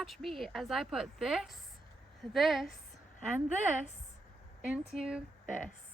watch me as I put this, this, and this into this.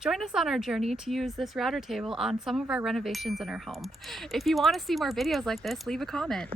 Join us on our journey to use this router table on some of our renovations in our home. If you want to see more videos like this, leave a comment.